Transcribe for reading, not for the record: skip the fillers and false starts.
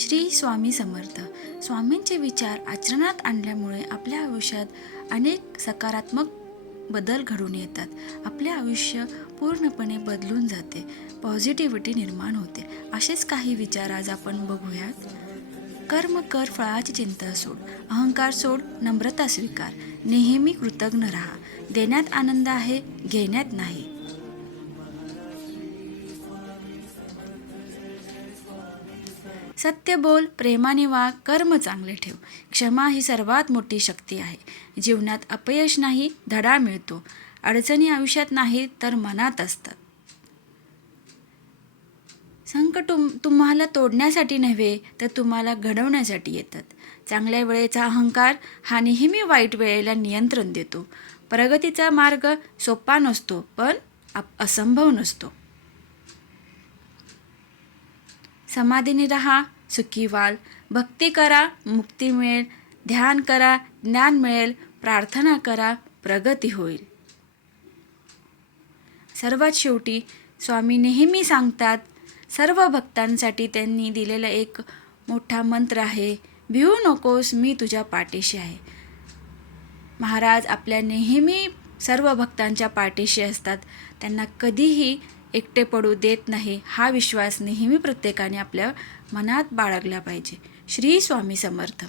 श्री स्वामी समर्थ. स्वामींचे विचार आचरणात आणल्यामुळे आपल्या आयुष्यात अनेक सकारात्मक बदल घडून येतात. आपले आयुष्य पूर्णपणे बदलून जाते, पॉझिटिव्हिटी निर्माण होते. असेच काही विचार आज आपण बघूयात. कर्म कर, फळाची चिंता सोड, अहंकार सोड, नम्रता स्वीकार, नेहमी कृतज्ञ राहा. देण्यात आनंद आहे, घेण्यात नाही. सत्य बोल, प्रेमाने वाग, कर्म चांगले ठेव. क्षमा ही सर्वात मोठी शक्ती आहे. जीवनात अपयश नाही, धडा मिळतो. अडचणी आयुष्यात नाही तर मनात असतात. संकट तुम्हाला तोडण्यासाठी नव्हे तर तुम्हाला घडवण्यासाठी येतात. चांगल्या वेळेचा अहंकार हा नेहमी वाईट वेळेला नियंत्रण देतो. प्रगतीचा मार्ग सोपा नसतो, पण असंभव नसतो. समाधीने राहा, सुखी व्हाल. भक्ती करा, मुक्ती मिळेल. ध्यान करा, ज्ञान मिळेल. प्रार्थना करा, प्रगती होईल. सर्वात शेवटी स्वामी नेहमी सांगतात, सर्व भक्तांसाठी त्यांनी दिलेला एक मोठा मंत्र आहे, भिवू नकोस, मी तुझ्या पाठीशी आहे. महाराज आपल्या नेहमी सर्व भक्तांच्या पाठीशी असतात. त्यांना कधीही एकटे पडू देत नाही. हा विश्वास नेहमी प्रत्येकाने आपल्या मनात बाळगला पाहिजे. श्री स्वामी समर्थ.